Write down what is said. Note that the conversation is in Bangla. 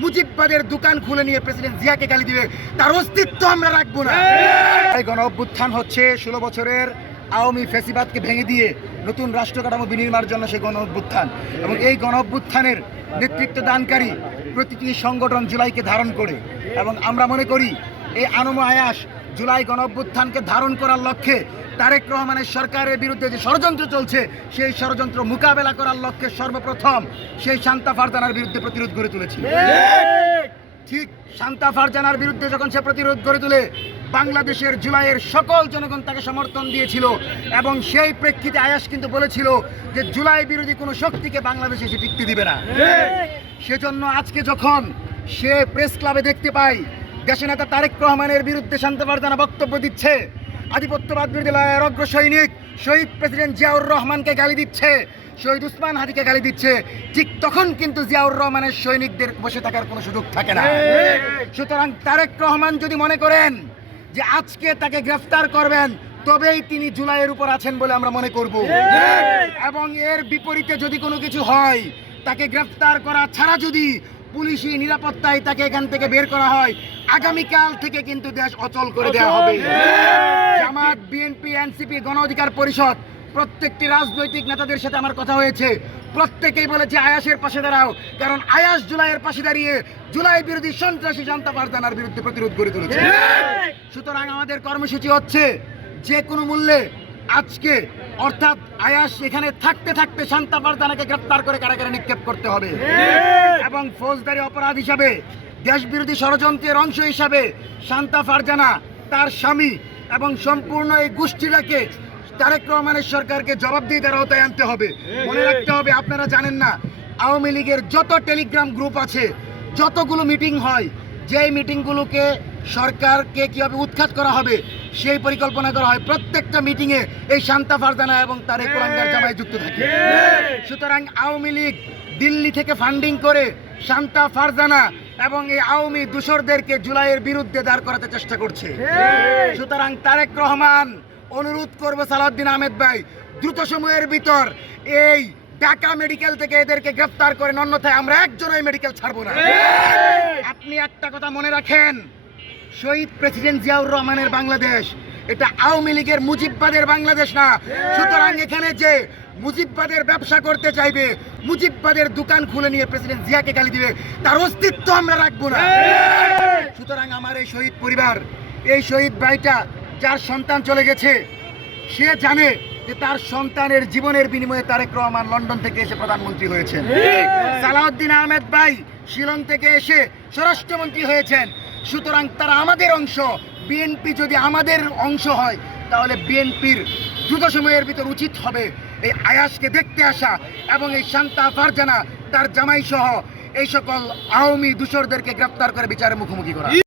মুজিববাদের দোকান খুলে নিয়ে প্রেসিডেন্ট জিয়াকে গালি দিবে, তার অস্তিত্ব আমরা রাখবো না। এই গণ অভ্যুত্থান হচ্ছে 16 বছরের আওয়ামী ফ্যাসিবাদকে ভেঙে দিয়ে নতুন রাষ্ট্র কাঠামো বিনির্মাণের জন্য সেই গণ অভ্যুত্থান, এবং এই গণ অভ্যুত্থানের নেতৃত্ব দানকারী প্রতিটি সংগঠন জুলাইকে ধারণ করে, এবং আমরা মনে করি এই আনম আয়াস জুলাই গণ অভ্যুত্থানকে ধারণ করার লক্ষ্যে তারেক রহমানের সরকারের বিরুদ্ধে যে ষড়যন্ত্র চলছে সেই ষড়যন্ত্র মোকাবেলা করার লক্ষ্যে সর্বপ্রথম সেই শান্তা ফারজানার বিরুদ্ধে প্রতিরোধ গড়ে তুলেছিল। ঠিক শান্তা ফারজানার বিরুদ্ধে যখন সে প্রতিরোধ গড়ে তোলে, বাংলাদেশের জুলাইয়ের সকল জনগণ তাকে সমর্থন দিয়েছিল, এবং সেই প্রেক্ষিতে আয়াস কিন্তু বলেছিল যে জুলাই বিরোধী কোনো শক্তিকে বাংলাদেশে সে টিকতে দিবে না। সেজন্য আজকে যখন সে প্রেস ক্লাবে দেখতে পাই দেশনেতা তারেক রহমানের বিরুদ্ধে শান্তা ফারজানা বক্তব্য দিচ্ছে, আধিপত্যবাদ বিরোধী লড়াইয়ের অগ্র সৈনিক শহীদ প্রেসিডেন্ট জিয়াউর রহমানকে গালি দিচ্ছে, শহীদ উসমান হাদিকে গালি দিচ্ছে, ঠিক তখন কিন্তু জিয়াউর রহমানের সৈনিকদের বসে থাকার কোনো সুযোগ থাকে না। সুতরাং তারেক রহমান যদি মনে করেন যে আজকে তাকে গ্রেফতার করবেন, তবেই তিনি জুলাইয়ের উপর আছেন বলে আমরা মনে করব, এবং এর বিপরীতে যদি কোনো কিছু হয়, তাকে গ্রেফতার করা ছাড়া যদি পুলিশি নিরাপত্তায় তাকে এখান থেকে বের করা হয়, আগামীকাল থেকে কিন্তু দেশ অচল করে দেওয়া হবে। জামাত, বিএনপি, এনসিপি, গণ অধিকার পরিষদ প্রত্যেকটি রাজনৈতিক নেতাদের সাথে আমার কথা হয়েছে, প্রত্যেকেই বলেছে আয়াসের পাশে দাঁড়াও, কারণ আয়াস জুলাইয়ের পাশে দাঁড়িয়ে জুলাই বিরোধী সন্ত্রাসী শান্তা ফারজানার বিরুদ্ধে প্রতিরোধ গড়ে তুলেছে। সুতরাং আমাদের কর্মসূচি হচ্ছে যে কোনো মূল্যে আজকে, অর্থাৎ আয়াস এখানে থাকতে থাকতে শান্তা ফারজানাকে গ্রেফতার করে কারাগারে নিক্ষেপ করতে হবে, এবং ফৌজদারি অপরাধ হিসাবে, দেশ বিরোধী ষড়যন্ত্রের অংশ হিসাবে শান্তা ফারজানা, তার স্বামী এবং সম্পূর্ণ এই গোষ্ঠীটাকে তারেক রহমানের সরকারকে জবাবদিহিতার আওতায় আনতে হবে। মনে রাখতে হবে, আপনারা জানেন না, আওয়ামী লীগের যত টেলিগ্রাম গ্রুপ আছে, যতগুলো মিটিং হয়, যেই মিটিংগুলোকে সরকারকে কীভাবে উৎখাত করা হবে সেই পরিকল্পনা করা হয়, প্রত্যেকটা মিটিংয়ে এই শান্তা ফারজানা এবং তারেক রহমানের জামায় যুক্ত থাকে। সুতরাং আওয়ামী লীগ দিল্লি থেকে ফান্ডিং করে শান্তা ফারজানা এবং এই আওয়ামী দূষরদেরকে জুলাইয়ের বিরুদ্ধে দাঁড় করাতে চেষ্টা করছে। সুতরাং তারেক রহমান, অনুরোধ করবো সালাউদ্দিন আহমেদ ভাই, দ্রুত সময়ের ভিতর এই ঢাকা মেডিকেল থেকে এদেরকে গ্রেফতার করেন, অন্যথায় আমরা একজনই মেডিকেল ছাড়বো না। আপনি একটা কথা মনে রাখেন, শহীদ প্রেসিডেন্ট জিয়াউর রহমানের বাংলাদেশ এটা আওয়ামী লীগের মুজিববাদের বাংলাদেশ না। সুতরাং এখানে যে মুজিববাদের ব্যবসা করতে চাইবে, মুজিববাদের দোকান খুলে নিয়ে প্রেসিডেন্ট জিয়াকে গালি দিবে, তার অস্তিত্ব আমরা রাখবো না। সুতরাং আমার এই শহীদ পরিবার, এই শহীদ ভাইটা যার সন্তান চলে গেছে, সে জানে যে তার সন্তানের জীবনের বিনিময়ে তারেক রহমান লন্ডন থেকে এসে প্রধানমন্ত্রী হয়েছেন, সালাউদ্দিন আহমেদ ভাই শিলং থেকে এসে স্বরাষ্ট্রমন্ত্রী হয়েছেন। সুতরাং তারা আমাদের অংশ। বিএনপি যদি আমাদের অংশ হয়, তাহলে বিএনপির দ্রুত সময়ের ভিতর উচিত হবে এই আয়াসকে দেখতে আসা এবং এই শান্তা ফারজানা, তার জামাই সহ এই সকল আওয়ামী দূষরদেরকে গ্রেফতার করে বিচারের মুখোমুখি করা।